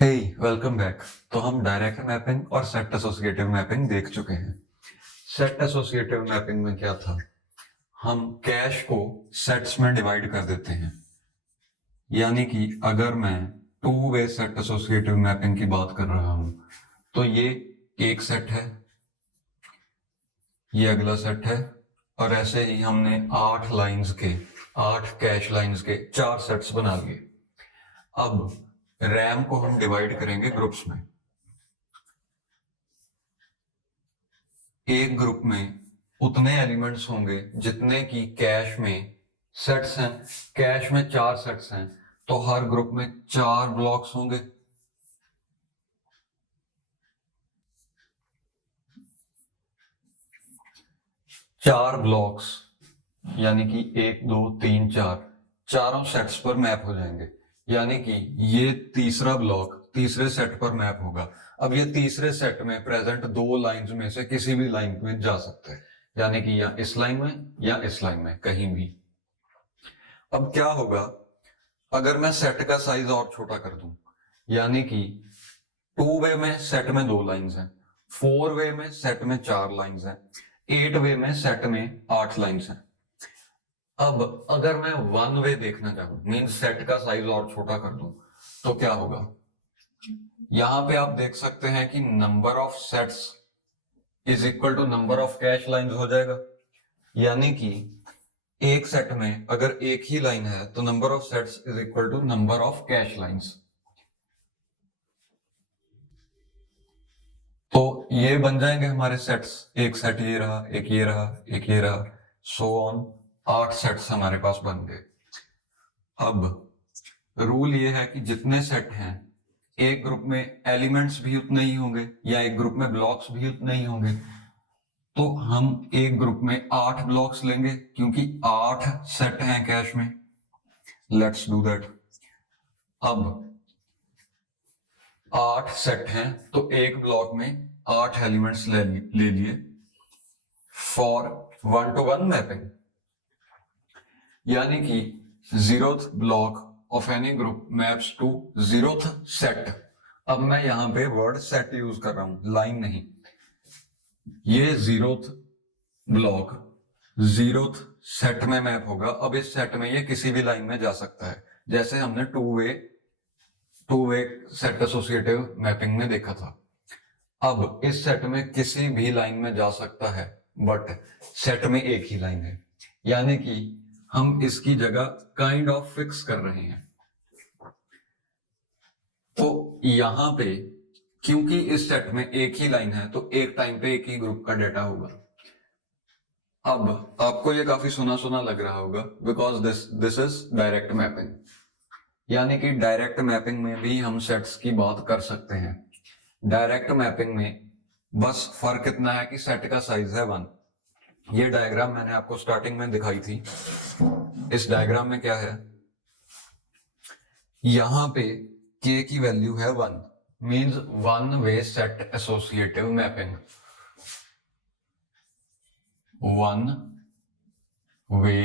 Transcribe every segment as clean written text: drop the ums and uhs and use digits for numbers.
हे welcome back. तो हम direct mapping और सेट एसोसिएटिव मैपिंग देख चुके हैं। सेट एसोसिएटिव मैपिंग में क्या था, हम कैश को सेट्स में डिवाइड कर देते हैं। यानी कि अगर मैं two way set associative mapping की बात कर रहा हूं तो ये एक सेट है, ये अगला सेट है, और ऐसे ही हमने 8 कैश लाइंस के 4 सेट्स बना लिए। अब रैम को हम डिवाइड करेंगे ग्रुप्स में। एक ग्रुप में उतने एलिमेंट्स होंगे जितने की कैश में सेट्स हैं। कैश में 4 सेट्स हैं तो हर ग्रुप में 4 ब्लॉक्स होंगे। चार ब्लॉक्स यानी कि 1 2 3 4 चारों सेट्स पर मैप हो जाएंगे। यानी कि ये तीसरा ब्लॉक तीसरे सेट पर मैप होगा। अब ये तीसरे सेट में प्रेजेंट 2 लाइंस में से किसी भी लाइन में जा सकते हैं, यानी कि या इस लाइन में या इस लाइन में, कहीं भी। अब क्या होगा अगर मैं सेट का साइज और छोटा कर दूं, यानी कि 2 वे में सेट में 2 लाइंस हैं, 4 वे में सेट में 4 लाइंस हैं, 8 वे में सेट में 8 लाइंस हैं। अब अगर मैं 1 वे देखना चाहूं, मींस सेट का साइज और छोटा कर दूं, तो क्या होगा। यहां पे आप देख सकते हैं कि number of sets is equal to number of cache lines हो जाएगा। यानी कि एक सेट में अगर एक ही लाइन है तो number of sets is equal to number of cache lines. तो ये बन जाएंगे हमारे सेट्स। एक सेट ये रहा, एक ये रहा, एक ये रहा, सो ऑन। 8 सेट्स हमारे पास बन गए। अब रूल ये है कि जितने सेट हैं एक ग्रुप में एलिमेंट्स भी उतने ही होंगे या एक ग्रुप में ब्लॉक्स भी उतने ही होंगे। तो हम एक ग्रुप में 8 ब्लॉक्स लेंगे क्योंकि 8 सेट हैं कैश में। Let's do that. अब 8 सेट हैं तो एक ब्लॉक में 8 एलिमेंट्स ले लिए फॉर 1-to-1 मैपिंग। यानी कि 0th block of any group maps to 0th set. अब मैं यहां पे वर्ड सेट यूज कर रहा हूं, लाइन नहीं। ये 0th ब्लॉक 0th सेट में मैप होगा। अब इस सेट में ये किसी भी लाइन में जा सकता है, जैसे हमने two way set associative mapping में देखा था। अब इस सेट में किसी भी लाइन में जा सकता है, बट सेट में एक ही लाइन है, यानी कि हम इसकी जगह काइंड ऑफ फिक्स कर रहे हैं। तो यहां पे क्योंकि इस सेट में एक ही लाइन है तो एक टाइम पे एक ही ग्रुप का डेटा होगा। अब आपको ये काफी सुना सुना लग रहा होगा because this is direct mapping. यानी कि डायरेक्ट मैपिंग में भी हम सेट्स की बात कर सकते हैं। डायरेक्ट मैपिंग में बस फर्क इतना है कि सेट का साइज है 1। ये डायग्राम मैंने आपको स्टार्टिंग में दिखाई थी। इस डायग्राम में क्या है, यहां पे k की वैल्यू है 1, means 1 way set associative mapping. 1 way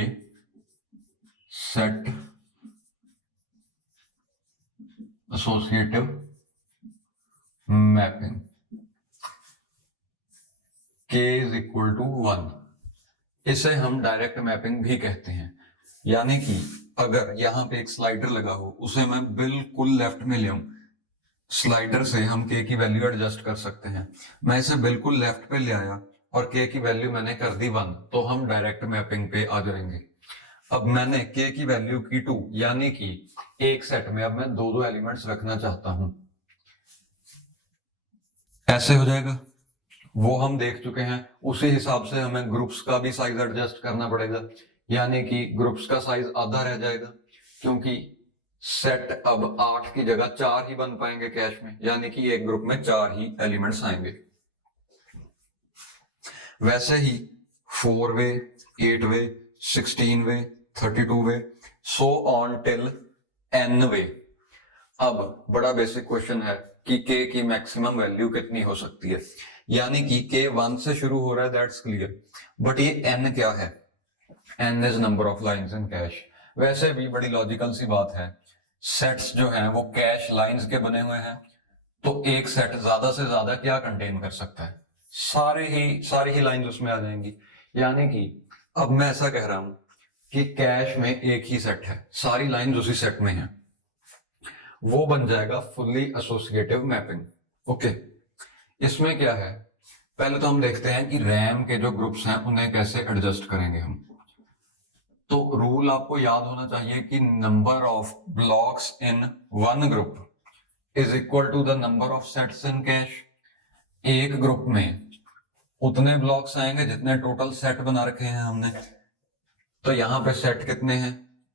set associative mapping, k is equal to 1। इसे हम डायरेक्ट मैपिंग भी कहते हैं। यानी कि अगर यहां पे एक स्लाइडर लगा हो, उसे मैं बिल्कुल लेफ्ट में ले आऊं, स्लाइडर से हम k की वैल्यू एडजस्ट कर सकते हैं। मैं इसे बिल्कुल लेफ्ट पे ले आया और k की वैल्यू मैंने कर दी 1, तो हम डायरेक्ट मैपिंग पे आ जाएंगे। अब मैंने k की वैल्यू की 2, यानी कि एक सेट में अब मैं 2 एलिमेंट्स रखना चाहता हूं, ऐसे हो जाएगा। वो हम देख चुके हैं। उसी हिसाब से हमें ग्रुप्स का भी साइज एडजस्ट करना पड़ेगा, यानी कि ग्रुप्स का साइज आधा रह जाएगा क्योंकि सेट अब 8 की जगह 4 ही बन पाएंगे कैश में, यानी कि एक ग्रुप में 4 ही एलिमेंट्स आएंगे। वैसे ही 4 वे, 8 वे, 16 वे, 32 वे, सो ऑन टिल n वे। अब बड़ा बेसिक क्वेश्चन है कि k की मैक्सिमम वैल्यू कितनी हो सकती है। यानी कि k 1 से शुरू हो रहा है, दैट्स क्लियर, बट ये n क्या है, n is number of lines in cash. वैसे भी बड़ी लॉजिकल सी बात है, सेट्स जो हैं वो कैश लाइंस के बने हुए हैं, तो एक सेट ज्यादा से ज्यादा क्या कंटेन कर सकता है, सारी ही लाइंस उसमें आ जाएंगी। यानी कि अब मैं ऐसा कह रहा हूं कि कैश में एक ही सेट है, सारी लाइंस उसी सेट में है, वो बन जाएगा फुल्ली एसोसिएटिव मैपिंग। ओके, इसमें क्या है, पहले तो हम देखते हैं कि रैम के जो ग्रुप्स हैं उन्हें कैसे एडजस्ट करेंगे हम। तो रूल आपको याद होना चाहिए कि number of blocks in one group is equal to the number of sets in cache. एक ग्रुप में उतने ब्लॉक्स आएंगे जितने टोटल सेट बना रखे हैं हमने। तो यहां पे सेट कितने हैं,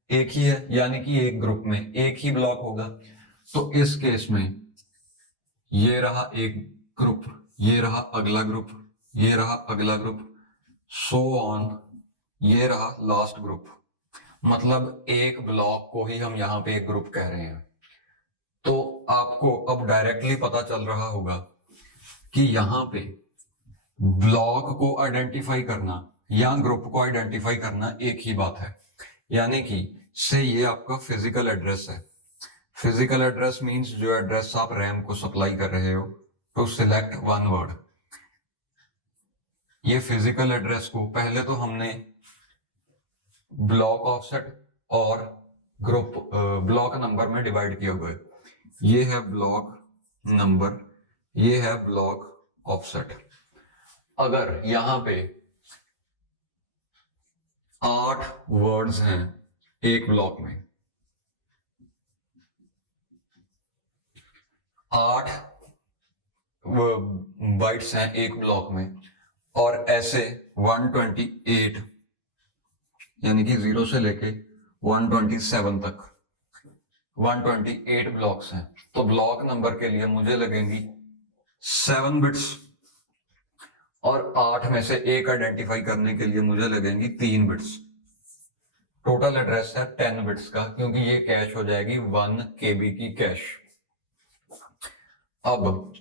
एक ही है, यानी कि एक ग्रुप में एक ही ब्लॉक होगा। तो इस केस में ये रहा एक ग्रुप, ये रहा अगला ग्रुप, ये रहा अगला ग्रुप, सो ऑन, ये रहा लास्ट ग्रुप। मतलब एक ब्लॉक को ही हम यहाँ पे एक ग्रुप कह रहे हैं। तो आपको अब डायरेक्टली पता चल रहा होगा कि यहाँ पे ब्लॉक को आइडेंटिफाई करना या ग्रुप को आइडेंटिफाई करना एक ही बात है। यानी कि से ये आपका फिजिकल एड्रेस है। फिजिकल एड्रेस मींस जो एड्रेस आप रैम को सप्लाई कर रहे हो टू सिलेक्ट वन वर्ड। ये फिजिकल एड्रेस को पहले तो हमने ब्लॉक ऑफसेट और ग्रुप ब्लॉक नंबर में डिवाइड किया हुआ है। ये है ब्लॉक नंबर, ये है ब्लॉक ऑफसेट। अगर यहां पे 8 वर्ड्स हैं एक ब्लॉक में, 8 बाइट्स हैं एक ब्लॉक में, और ऐसे 128 यानी कि 0 से लेके 127 तक 128 ब्लॉक्स हैं। तो ब्लॉक नंबर के लिए मुझे लगेंगी 7 बिट्स, और 8 में से एक आइडेंटिफाई करने के लिए मुझे लगेंगी 3 बिट्स। टोटल एड्रेस है 10 बिट्स का, क्योंकि ये कैश हो जाएगी 1 KB की कैश। अब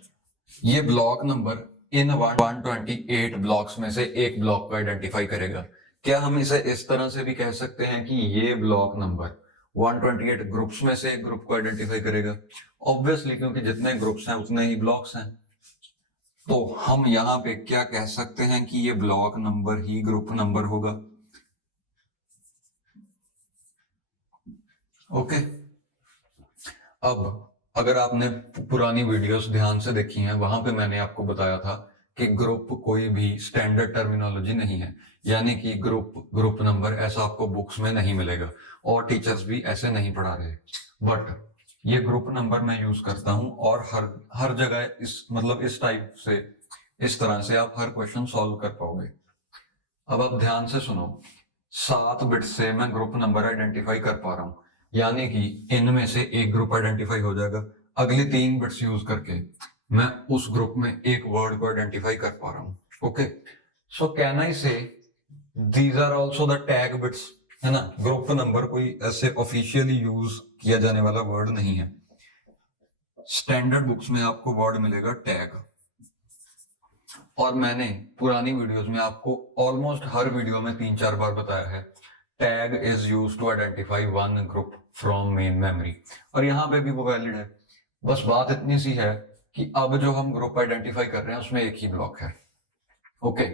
ये ब्लॉक नंबर इन 128 ब्लॉक्स में से एक ब्लॉक को आइडेंटिफाई करेगा। क्या हम इसे इस तरह से भी कह सकते हैं कि ये ब्लॉक नंबर 128 ग्रुप्स में से एक ग्रुप को आइडेंटिफाई करेगा? ऑब्वियसली, क्योंकि जितने ग्रुप्स हैं उतने ही ब्लॉक्स हैं। तो हम यहां पे क्या कह सकते हैं कि ये ब्लॉक नंबर ही ग्रुप नंबर होगा। ओके, अब अगर आपने पुरानी वीडियोस ध्यान से देखी हैं, वहां पे मैंने आपको बताया था कि ग्रुप कोई भी स्टैंडर्ड टर्मिनोलॉजी नहीं है। यानी कि ग्रुप नंबर ऐसा आपको बुक्स में नहीं मिलेगा, और टीचर्स भी ऐसे नहीं पढ़ा रहे। बट ये ग्रुप नंबर मैं यूज करता हूं, और हर जगह इस टाइप से, इस तरह से आप हर क्वेश्चन सॉल्व कर पाओगे। अब आप ध्यान से सुनो, 7 बिट से मैं ग्रुप नंबर आइडेंटिफाई कर पा रहा हूं, यानी कि इनमें से एक ग्रुप आइडेंटिफाई हो जाएगा। अगली 3 बिट्स यूज करके मैं उस ग्रुप में एक वर्ड को आइडेंटिफाई कर पा रहा हूं। Okay, so can I say these are also the tag bits, है ना। ग्रुप नंबर कोई ऐसे ऑफिशियली यूज किया जाने वाला वर्ड नहीं है। स्टैंडर्ड बुक्स में आपको वर्ड मिलेगा टैग, और मैंने पुरानी वीडियोस में आपको ऑलमोस्ट हर वीडियो में 3-4 बार बताया है, tag is use to identify one group from main memory, और यहां पे भी वो वैलिड है। बस बात इतनी सी है कि अब जो हम ग्रुप आइडेंटिफाई कर रहे हैं उसमें एक ही ब्लॉक है। ओके,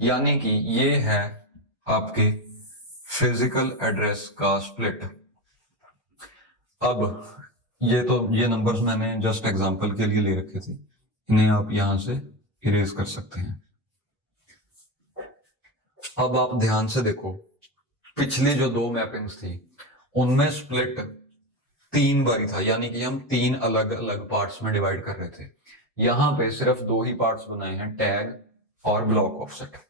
यानी कि ये है आपके फिजिकल एड्रेस का स्प्लिट। अब ये नंबर्स मैंने जस्ट एग्जांपल के लिए ले रखे थे, इन्हें आप यहां से इरेज कर सकते हैं। अब आप ध्यान से देखो, पिछली जो 2 मैपिंग्स थी उनमें स्प्लिट 3 बारी था, यानी कि हम 3 अलग अलग पार्ट्स में डिवाइड कर रहे थे। यहां पे सिर्फ 2 ही पार्ट्स बनाए हैं, टैग और ब्लॉक ऑफसेट।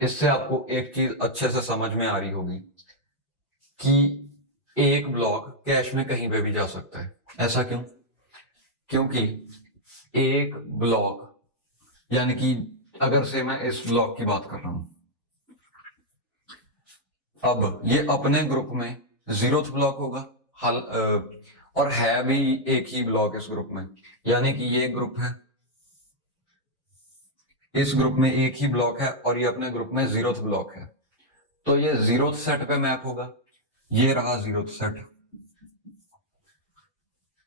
इससे आपको एक चीज अच्छे से समझ में आ रही होगी कि एक ब्लॉक कैश में कहीं पे भी जा सकता है। ऐसा क्यों? क्योंकि एक ब्लॉक, यानी कि अगर से मैं इस ब्लॉक की बात कर रहा हूं, अब ये अपने ग्रुप में 0th ब्लॉक होगा, और है भी एक ही ब्लॉक इस ग्रुप में, यानी कि ये ग्रुप है, इस ग्रुप में एक ही ब्लॉक है, और ये अपने ग्रुप में 0th ब्लॉक है। तो ये 0th सेट पे मैप होगा। ये रहा 0th सेट,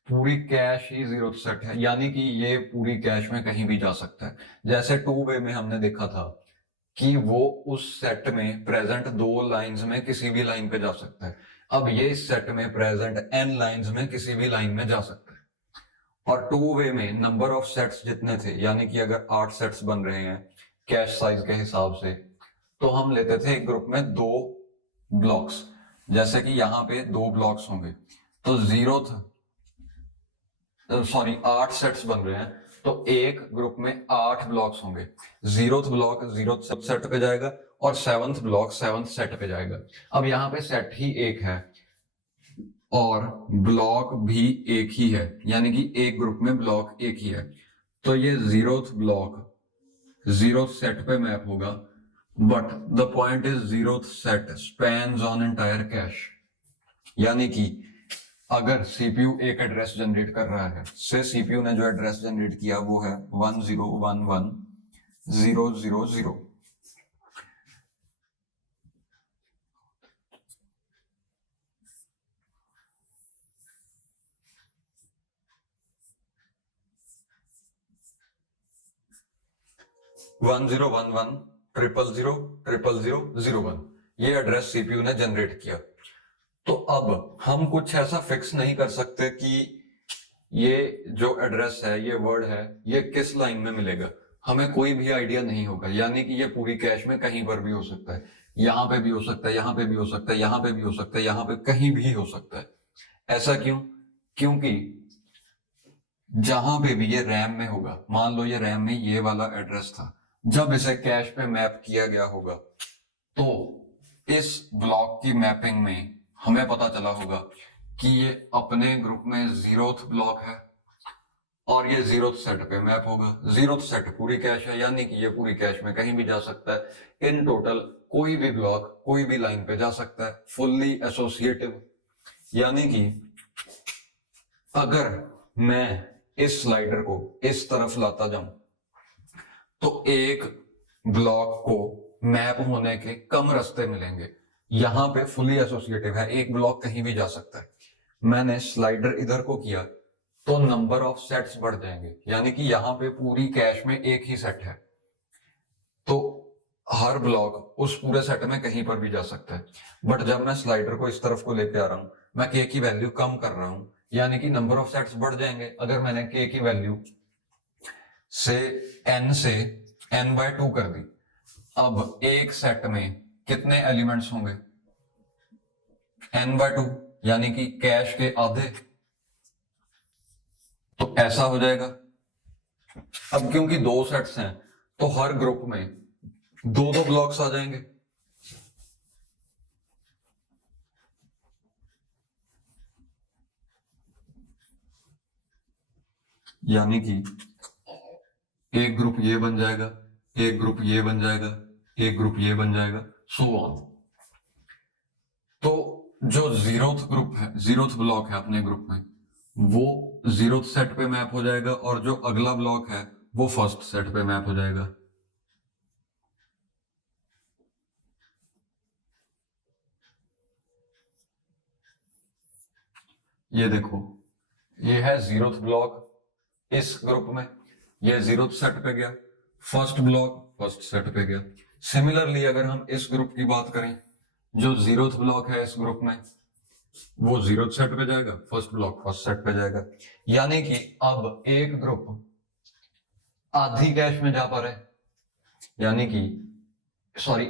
पूरी कैश ही जीरो सेट है, यानी कि ये पूरी कैश में कहीं भी जा सकता है। जैसे टू वे में हमने देखा था कि वो उस सेट में प्रेजेंट दो लाइंस में किसी भी लाइन पे जा सकता है। अब ये इस सेट में प्रेजेंट n लाइंस में किसी भी लाइन में जा सकता है। और टू वे में नंबर ऑफ सेट्स जितने थे, यानी कि अगर 8 सेट्स बन रहे हैं कैश साइज के हिसाब से, तो हम लेते थे एक ग्रुप में 2 ब्लॉक्स। जैसे कि यहां पे 2 ब्लॉक्स होंगे, तो 8 सेट्स बन रहे हैं, तो एक ग्रुप में 8 ब्लॉक्स होंगे। 0th ब्लॉक 0th सेट पे जाएगा और 7th ब्लॉक 7th सेट पे जाएगा। अब यहाँ पे सेट ही एक है और ब्लॉक भी एक ही है, यानी कि एक ग्रुप में ब्लॉक एक ही है, तो ये 0th ब्लॉक 0th सेट पे मैप होगा। But the point is 0th set spans on entire cash, यानी कि अगर सीपीयू एक एड्रेस जनरेट कर रहा है, से सीपीयू ने जो एड्रेस जनरेट किया वो है 1011,000, 1011,000,000,000,001, ये एड्रेस सीपीयू ने जनरेट किया। तो अब हम कुछ ऐसा फिक्स नहीं कर सकते कि ये जो एड्रेस है, ये वर्ड है, ये किस लाइन में मिलेगा, हमें कोई भी आइडिया नहीं होगा। यानी कि ये पूरी कैश में कहीं पर भी हो सकता है, यहां पे भी हो सकता है, यहां पे भी हो सकता है, यहां पे भी हो सकता है, यहां पे कहीं भी हो सकता है। ऐसा क्यों? क्योंकि जहां पे भी ये रैम में होगा, मान लो ये रैम में ये वाला एड्रेस था, जब इसे कैश पे मैप किया गया होगा, तो इस ब्लॉक की मैपिंग में हमें पता चला होगा कि ये अपने ग्रुप में 0th ब्लॉक है और ये 0th सेट पे मैप होगा। 0th सेट पूरी कैश है, यानी कि ये पूरी कैश में कहीं भी जा सकता है। इन टोटल कोई भी ब्लॉक कोई भी लाइन पे जा सकता है, फुल्ली एसोसिएटिव। यानी कि अगर मैं इस स्लाइडर को इस तरफ लाता जाऊं, तो एक ब्लॉक को मैप होने के कम रास्ते मिलेंगे। यहां पे फुली एसोसिएटिव है, एक ब्लॉक कहीं भी जा सकता है। मैंने स्लाइडर इधर को किया तो नंबर ऑफ सेट्स बढ़ जाएंगे, यानी कि यहां पे पूरी कैश में एक ही सेट है, तो हर ब्लॉक उस पूरे सेट में कहीं पर भी जा सकता है। बट जब मैं स्लाइडर को इस तरफ को लेके आ रहा हूं, मैं के की वैल्यू कम कर रहा हूं, यानी कि नंबर ऑफ सेट्स बढ़ जाएंगे। अगर मैंने के की वैल्यू से n/2 कर दी, अब एक सेट में कितने एलिमेंट्स होंगे? n/2, यानी कि कैश के आधे। तो ऐसा हो जाएगा। अब क्योंकि 2 सेट्स हैं, तो हर ग्रुप में 2-2 ब्लॉक्स आ जाएंगे। यानी कि एक ग्रुप ये बन जाएगा, एक ग्रुप ये बन जाएगा, एक ग्रुप ये बन जाएगा, सो ऑन। तो जो 0th ग्रुप है, 0th ब्लॉक है अपने ग्रुप में, वो 0th सेट पे मैप हो जाएगा और जो अगला ब्लॉक है वो फर्स्ट सेट पे मैप हो जाएगा। ये देखो, ये है 0th ब्लॉक इस ग्रुप में, ये 0th सेट पे गया, फर्स्ट ब्लॉक फर्स्ट सेट पे गया। सिमिलरली अगर हम इस ग्रुप की बात करें, जो 0th ब्लॉक है इस ग्रुप में, वो 0th सेट पे जाएगा, फर्स्ट ब्लॉक फर्स्ट सेट पे जाएगा। यानी कि अब एक ग्रुप आधी कैश में जा पा रहे, यानी कि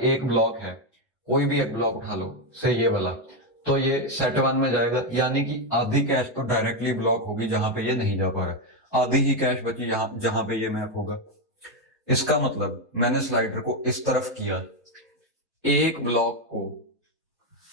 एक ब्लॉक है, कोई भी एक ब्लॉक उठा लो, से ये वाला, तो ये सेट 1 में जाएगा, यानी कि आधी कैश तो डायरेक्टली ब्लॉक होगी जहां पे ये नहीं जा पा रहा, आधी ही कैश बची जहां पे ये मैप होगा। इसका मतलब मैंने स्लाइडर को इस तरफ किया, एक ब्लॉक को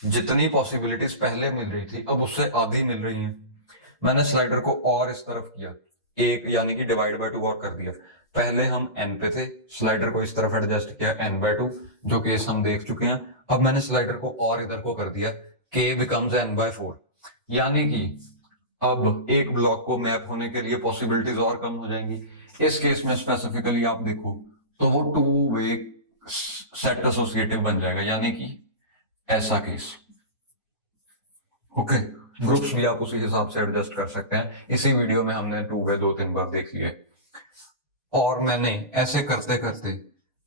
जितनी पॉसिबिलिटीज पहले मिल रही थी अब उससे आधी मिल रही हैं। मैंने स्लाइडर को और इस तरफ किया, एक यानी कि डिवाइड बाय 2 और कर दिया। पहले हम n पे थे, स्लाइडर को इस तरफ एडजस्ट किया n/2, जो केस हम देख चुके हैं। अब मैंने स्लाइडर को और इधर को कर दिया, k बिकम्स n/4, यानी कि अब एक ब्लॉक को मैप होने के लिए पॉसिबिलिटीज और कम हो जाएंगी। इस केस में स्पेसिफिकली आप देखो तो वो 2 वे सेट एसोसिएटिव बन जाएगा, यानी कि ऐसा केस। ओके, ग्रुप्स भी आप उसी हिसाब से एडजस्ट कर सकते हैं। इसी वीडियो में हमने 2 वे 2-3 बार देख लिए। और मैंने ऐसे करते करते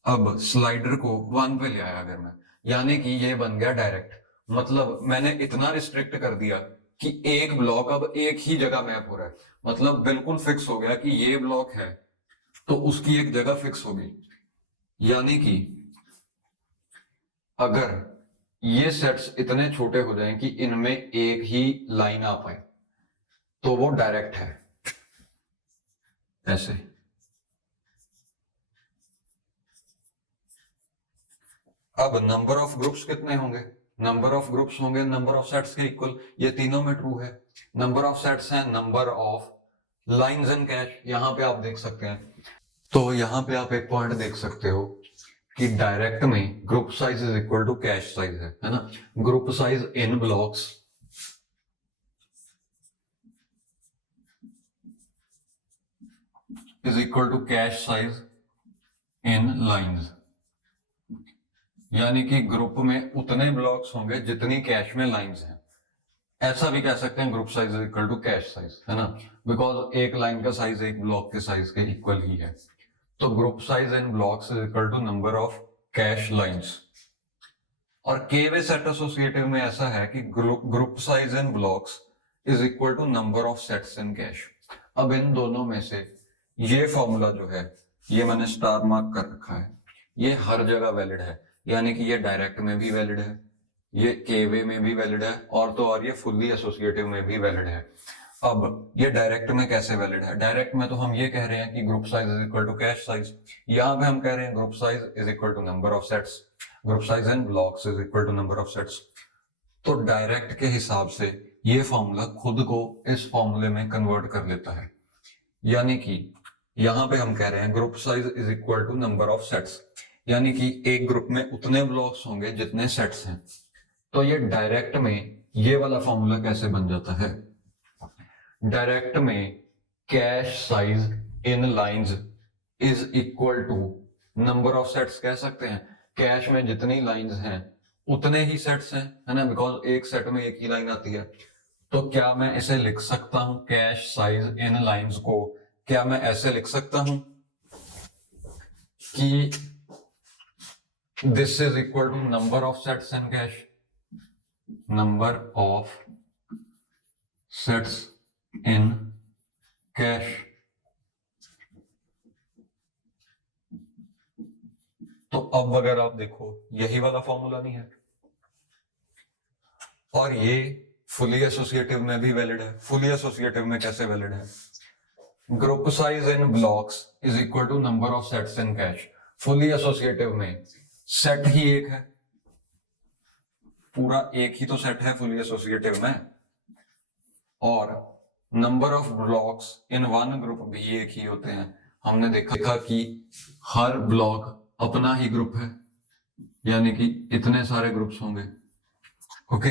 अब स्लाइडर को 1 पे ले आया अगर मैं, यानी कि ये बन गया डायरेक्ट। मतलब मैंने इतना रिस्ट्रिक्ट कर दिया कि एक ब्लॉक अब एक ही जगह मैप हो रहा है। मतलब बिल्कुल फिक्स हो गया कि ये ब्लॉक है तो उसकी एक जगह फिक्स होगी। यानी कि अगर ये सेट्स इतने छोटे हो जाएं कि इनमें एक ही लाइन आ पाए तो वो डायरेक्ट है। ऐसे अब नंबर ऑफ ग्रुप्स कितने होंगे? नंबर ऑफ ग्रुप्स होंगे नंबर ऑफ सेट्स के इक्वल। ये तीनों में ट्रू है। नंबर ऑफ सेट्स है number of lines in cash. यहां पे आप देख सकते हैं, तो यहां पे आप एक पॉइंट देख सकते हो कि डायरेक्ट में group size is equal to cache size है ना। Group size in blocks is equal to cache size in lines. यानी कि ग्रुप में उतने ब्लॉक्स होंगे जितनी कैश में लाइंस हैं। ऐसा भी कह सकते हैं group size is equal to cache size, है ना, बिकॉज एक लाइन का साइज एक ब्लॉक के साइज के इक्वल ही है। तो group size in blocks is equal to number of cache lines. और के-वे सेट एसोसिएटिव में ऐसा है कि group size in blocks is equal to number of sets in cache. अब इन दोनों में से ये फॉर्मूला जो है, ये मैंने स्टार मार्क कर रखा है, ये हर जगह वैलिड है। यानी कि ये डायरेक्ट में भी वैलिड है, ये के-वे में भी वैलिड है, और तो और ये फुल्ली एसोसिएटिव में भी वैलिड है। अब ये डायरेक्ट में कैसे वैलिड है? डायरेक्ट में तो हम ये कह रहे हैं कि group size is equal to cache size. यहां पे हम कह रहे हैं group size is equal to number of sets. Group size in blocks is equal to number of sets. तो डायरेक्ट के हिसाब से ये फॉर्मूला खुद को इस फॉर्मूले में कन्वर्ट कर लेता है। यानी कि यहां पे हम कह रहे हैं group size is equal to number of sets, यानी कि एक ग्रुप में उतने ब्लॉक्स होंगे जितने सेट्स हैं। तो ये डायरेक्ट में ये वाला फॉर्मूला कैसे बन जाता है? डायरेक्ट में cache size in lines is equal to number of sets कह सकते हैं। कैश में जितनी लाइंस हैं उतने ही सेट्स हैं, है ना, बिकॉज एक सेट में एक ही लाइन आती है। तो क्या मैं इसे लिख सकता हूं, कैश साइज इन लाइंस को क्या मैं ऐसे लिख सकता हूं कि this is equal to number of sets in cache, number of sets in cache. तो अब अगर आप देखो यही वाला फॉर्मूला नहीं है, और ये फुली एसोसिएटिव में भी वैलिड है। फुली एसोसिएटिव में कैसे वैलिड है? Group size in blocks is equal to number of sets in cache. Fully associative में सेट ही एक है, पूरा एक ही तो सेट है फुली एसोसिएटिव में, और number of blocks in one group भी एक ही होते हैं। हमने देखा कि हर ब्लॉक अपना ही ग्रुप है, यानी कि इतने सारे ग्रुप्स होंगे। ओके,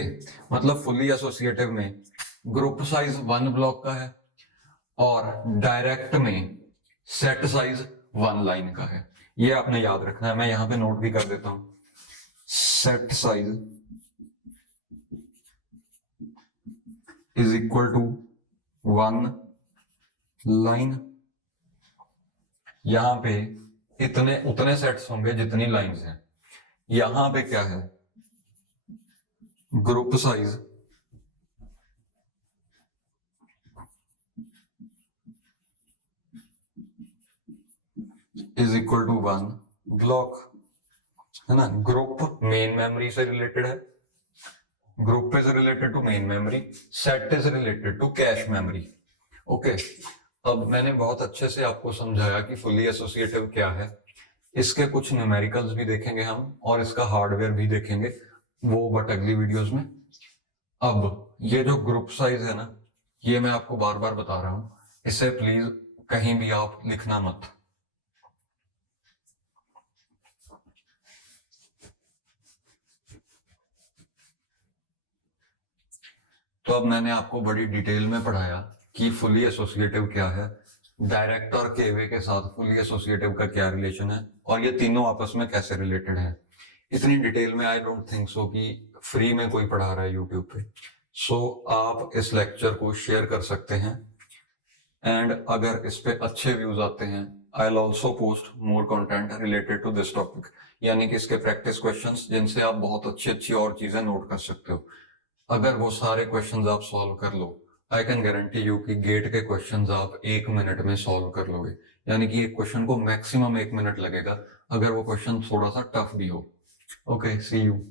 मतलब फुली एसोसिएटिव में ग्रुप साइज 1 ब्लॉक का है और डायरेक्ट में सेट साइज 1 लाइन का है। ये आपने याद रखना है, मैं यहां पे नोट भी कर देता हूं। Set size is equal to 1 line. यहां पे इतने उतने सेट्स होंगे जितनी लाइंस हैं। यहां पे क्या है? Group size is equal to 1 block, है ना। ग्रुप मेन मेमोरी से रिलेटेड है, group is related to main memory, set is related to cache memory. Okay, अब मैंने बहुत अच्छे से आपको समझाया कि फुली एसोसिएटिव क्या है। इसके कुछ न्यूमेरिकल्स भी देखेंगे हम, और इसका हार्डवेयर भी देखेंगे, वो बट अगली वीडियोस में। अब ये जो ग्रुप साइज है ना, ये मैं आपको बार बार बता रहा हूं, इसे प्लीज कहीं भी आप लिखना मत। तो अब मैंने आपको बड़ी डिटेल में पढ़ाया कि फुली एसोसिएटिव क्या है, डायरेक्ट और के-वे के साथ फुली एसोसिएटिव का क्या रिलेशन है, और ये तीनों आपस में कैसे रिलेटेड है। इतनी डिटेल में आई डोंट थिंक सो कि फ्री में कोई पढ़ा रहा है यूट्यूब पे। सो आप इस लेक्चर को शेयर कर सकते हैं एंड अगर इस पे अच्छे व्यूज आते हैं I will also post more content related to this topic, यानी कि इसके प्रैक्टिस क्वेश्चंस जिनसे आप बहुत अच्छी अच्छी और चीजें नोट कर सकते हो। अगर वो सारे क्वेश्चंस आप सॉल्व कर लो, आई कैन गारंटी यू कि गेट के क्वेश्चंस आप 1 मिनट में सॉल्व कर लोगे, यानी कि एक क्वेश्चन को मैक्सिमम 1 मिनट लगेगा अगर वो क्वेश्चन थोड़ा सा टफ भी हो। Okay, see you.